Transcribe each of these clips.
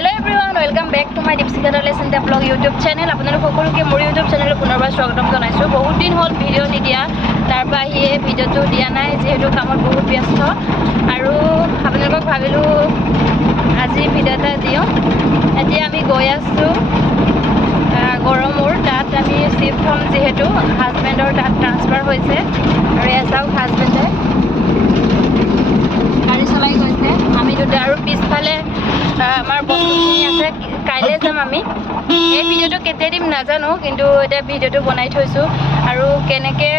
Hello everyone, welcome back to my Dipsika Lesson Vlog YouTube channel. আপোনালোক সকলোকে মোৰ YouTube channel পুনৰবাৰ স্বাগতম জনাইছো। বহুত দিন হ'ল ভিডিও নিদিয়া, তাৰ বাহিৰে ভিডিওটো দিয়া নাই যেহেতু কামত বহুত ব্যস্ত আৰু আপোনালোকক ভাবিলো আজি ভিডিও এটা দিও। এতিয়া আমি গৈ আছো গৰমৰ তাত আমি শিফট হ'ম যেহেতু হাজবেণ্ডৰ তাত ট্ৰান্সফাৰ হৈছে আৰু এসাও হাজবেণ্ডে গাড়ী চলাই গৈছে। আমি দুটা আৰু পিছফালে আমাৰ বস্তুখিনি আছে, কাইলৈ যাম আমি। এই ভিডিওটো কেতিয়া দিম নাজানো, কিন্তু এতিয়া ভিডিওটো বনাই থৈছোঁ আৰু কেনেকৈ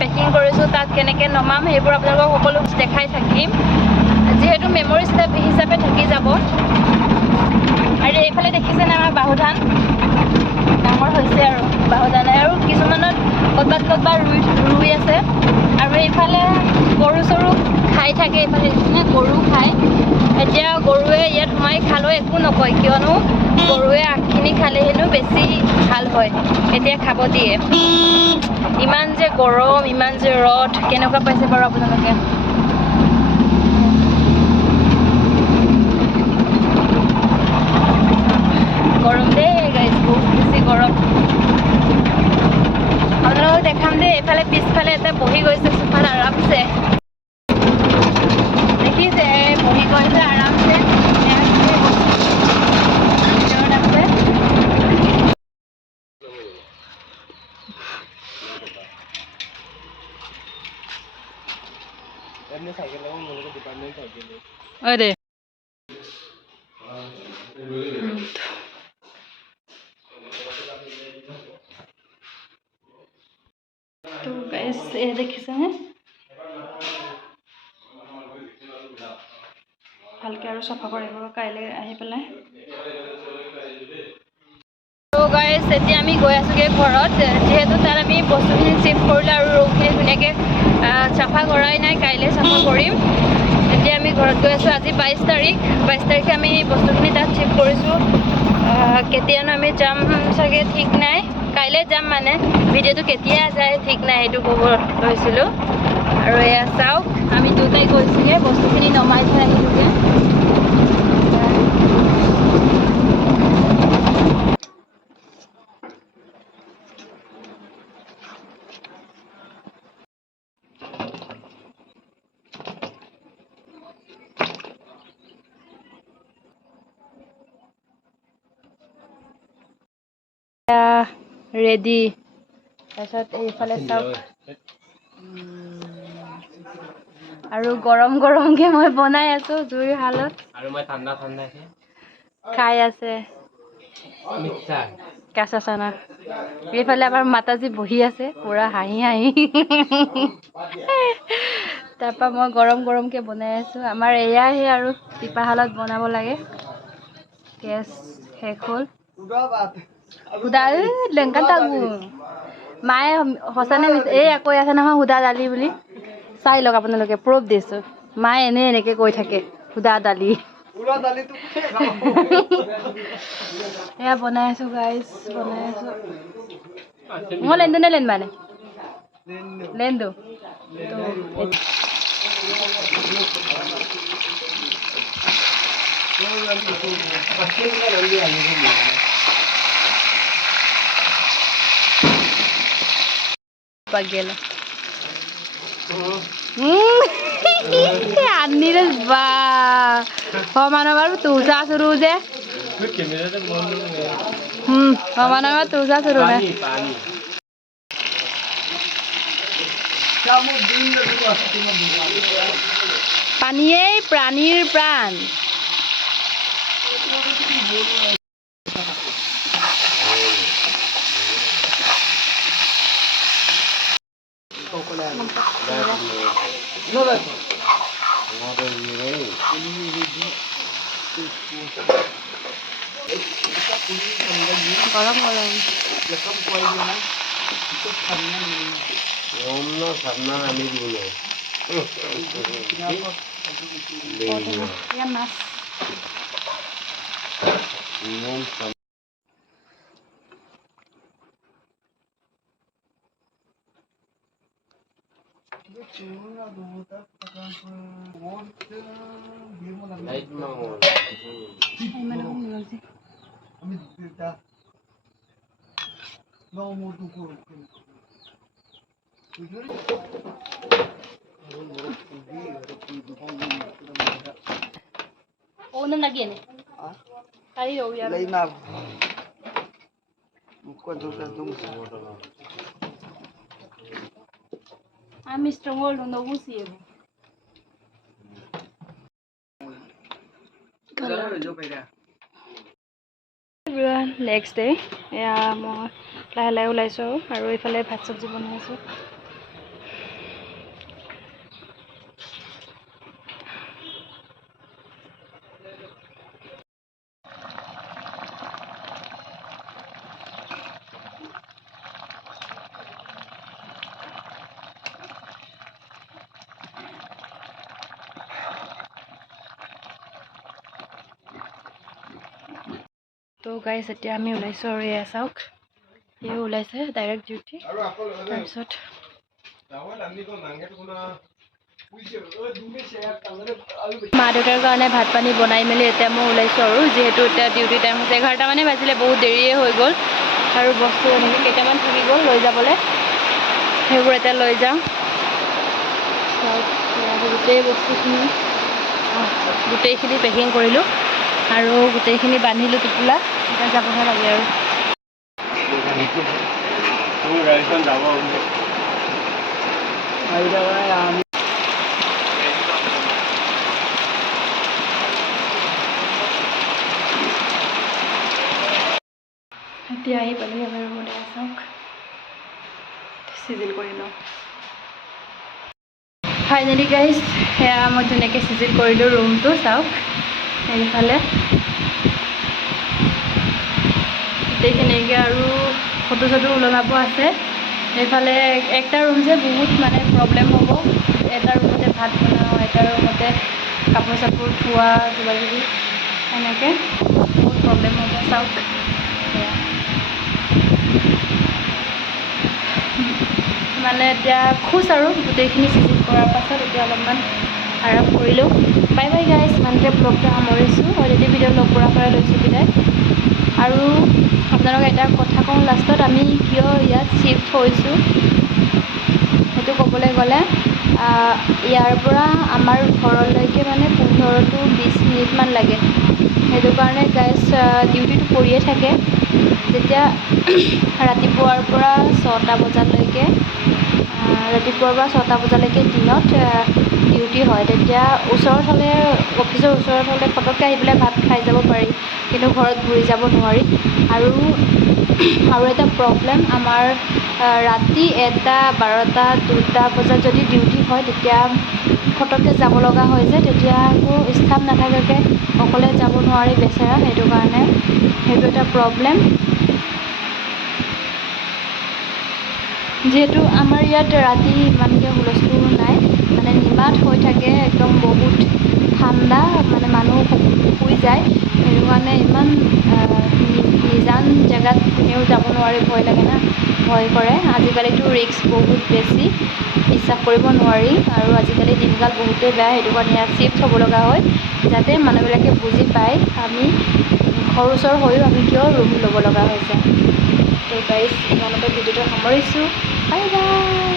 পেকিং কৰিছোঁ তাত কেনেকৈ নমাম সেইবোৰ আপোনালোকক সকলো দেখাই থাকিম, যিহেতু মেমৰিজ হিচাপে থাকি যাব। আৰু এইফালে দেখিছেনে আমাৰ বাহুধান ডাঙৰ হৈছে আৰু বাহুধানে আৰু কিছুমানত ক'ৰবাত ৰুই আছে আৰু এইফালে গৰু চৰু খাই থাকে। এইফালে দেখিছেনে গৰু খায়। এতিয়া গৰুৱে ইয়াত সোমাই খালেও একো নকয়, কিয়নো গৰুৱে আগখিনি খালে হেনো বেছি ভাল হয়। এতিয়া খাব দিয়ে। ইমান যে গৰম, ইমান যে ৰ'দ, কেনেকুৱা পাইছে বাৰু আপোনালোকে? গৰম দেই গাইজ, বহুত বেছি গৰম। আপোনালোকক দেখাম দেই, এইফালে পিছফালে এটা বহি গৈছে চোফাত আৰামছে। দেখিছে বহি গৈছে আৰামছে। अरे तो गाइस ये देखिছে নে ভালকে আৰু সফা কৰিব কাইলৈ আহি পেলাই। তো গাইস এতিয়া আমি গৈ আছোগে ঘৰত, যেহেতু তাত আমি বস্তুখিনি শিফট কৰিলোঁ আৰু ৰুমখিনি ধুনীয়াকৈ চাফা কৰাই নাই, কাইলৈ চাফা কৰিম। এতিয়া আমি ঘৰত গৈ আছোঁ। আজি 22 তাৰিখ, 22 তাৰিখে আমি বস্তুখিনি তাত শিফট কৰিছোঁ। কেতিয়ানো আমি যাম চাগে ঠিক নাই, কাইলৈ যাম মানে, ভিডিঅ'টো কেতিয়া যায় ঠিক নাই সেইটো ক'ব লৈছিলোঁ। আৰু এয়া চাওক, আমি দুটাই গৈছোঁগৈ, বস্তুখিনি নমাই থৈ আহিলোঁগৈ। ৰেডি। তাৰপিছত এইফালে চাওক, আৰু গৰম গৰমকে মই বনাই আছো জুইৰ হালত, আৰু মই ঠাণ্ডা খাই আছে কেঁচা চানা। এইফালে আমাৰ মাতাজী বহি আছে পুৰা হাঁহি হাঁহি। তাৰপৰা মই গৰম গৰমকে বনাই আছো। আমাৰ এয়াহে আৰু টিপাহালত বনাব লাগে। গেছ শেষ হ'ল। সুদা লেংকা থাকো মায়ে সঁচানে এই কৈ আছে নহয় সুদা দালি বুলি। চাই লওক আপোনালোকে, প্ৰুফ দিছোঁ। মায়ে এনেকৈ কৈ থাকে সুদা দালি। এয়া বনাই আছো গাইজ, বনাই আছো। মই লেন্দু নে লেন মানে লেন্দু Pagela. Anil ba. Pamana baru tuza suruh je. Pamana baru tuza suruh na. Paniye pranir pran. Una lagi nih. Kali ya. Lấy nào. Con chúng ta tung. Ami strong hold on the wusi. Next day, এয়া মই লাহে লাহে ওলাইছোঁ আৰু এইফালে ভাত চব্জি বনাই আছোঁ। তো গাইজ এতিয়া আমি ওলাইছোঁ আৰু এয়া চাওক এও ওলাইছে ডাইৰেক্ট ডিউটি তাৰপিছত মা দেউতাৰ কাৰণে ভাত পানী বনাই মেলি এতিয়া মই ওলাইছোঁ আৰু যিহেতু এতিয়া ডিউটি টাইম হৈছে 11টা মানে বাজিলে বহুত দেৰিয়ে হৈ গ'ল আৰু বস্তু এনেকৈ কেইটামান থাকি গ'ল লৈ যাবলৈ সেইবোৰ এতিয়া লৈ যাওঁ গোটেই বস্তুখিনি গোটেইখিনি পেকিং কৰিলোঁ আৰু গোটেইখিনি বান্ধিলোঁ টোপোলা এতিয়া যাবহে লাগে আৰু এতিয়া আহি পালোঁ আমাৰ ৰুমতে চাওক চিজিল কৰি লওঁ ফাইনেলি গাইজ সেয়া মই ধুনীয়াকৈ চিজিল কৰিলোঁ ৰুমটো চাওক এইফালে গোটেইখিনিকে আৰু ফটো চটো ওলমাব আছে এইফালে একটা ৰুম যে বহুত মানে প্ৰব্লেম হ'ব এটা ৰুমতে ভাত বনাওঁ এটা ৰুমতে কাপোৰ চাপোৰ ধোৱা কিবা কিবি এনেকৈ বহুত প্ৰব্লেম হ'ব চাওক মানে এতিয়া খুচ আৰু গোটেইখিনি চিজিল কৰাৰ পাছত এতিয়া অলপমান আৰাম কৰিলোঁ বাই বাই গাইজ ইমানতে ব্লগটো সামৰিছোঁ অলৰেডি ভিডিঅ' লগ কৰাৰ পৰা লৈছোঁ বিদায় আৰু আপোনালোকক এটা কথা কওঁ লাষ্টত আমি কিয় ইয়াত শ্বিফ্ট হৈছোঁ সেইটো ক'বলৈ গ'লে ইয়াৰ পৰা আমাৰ ঘৰলৈকে মানে 15 to 20 মিনিটমান লাগে সেইটো কাৰণে গাইজ ডিউটিটো কৰিয়ে থাকে যেতিয়া ৰাতিপুৱাৰ পৰা 6টা বজালৈকে দিনত ডিউটি হয় তেতিয়া ওচৰত হ'লে অফিচৰ ওচৰত হ'লে পটককৈ আহি পেলাই ভাত খাই যাব পাৰি কিন্তু ঘৰত ঘূৰি যাব নোৱাৰি আৰু এটা প্ৰব্লেম আমাৰ ৰাতি 1টা 12টা 2টা বজাত যদি ডিউটি হয় তেতিয়া ফটককৈ যাব লগা হয় যে তেতিয়া একো ষ্টাফ নাথাকাকৈ অকলে যাব নোৱাৰি বেচেৰা সেইটো কাৰণে সেইটো এটা প্ৰব্লেম যিহেতু আমাৰ ইয়াত ৰাতি ইমানকৈ হুলস্থুল নাই মানে নিমাত হৈ থাকে একদম বহুত ঠাণ্ডা মানে মানুহ শুই যায় সেইটো কাৰণে ইমান নিজান জেগাত কোনেও যাব নোৱাৰি ভয় লাগে না ভয় কৰে আজিকালিতো ৰিস্ক বহুত বেছি বিশ্বাস কৰিব নোৱাৰি আৰু আজিকালি দিনকাল বহুতেই বেয়া সেইটো কাৰণে ইয়াত শ্বিফ্ট হ'ব লগা হয় যাতে মানুহবিলাকে বুজি পায় আমি ঘৰ ওচৰ হৈও আমি কিয় ৰুম ল'ব লগা হৈছে তো গাইজ ইমানতে ভিডিঅ'টো সামৰিছোঁ বাই বাই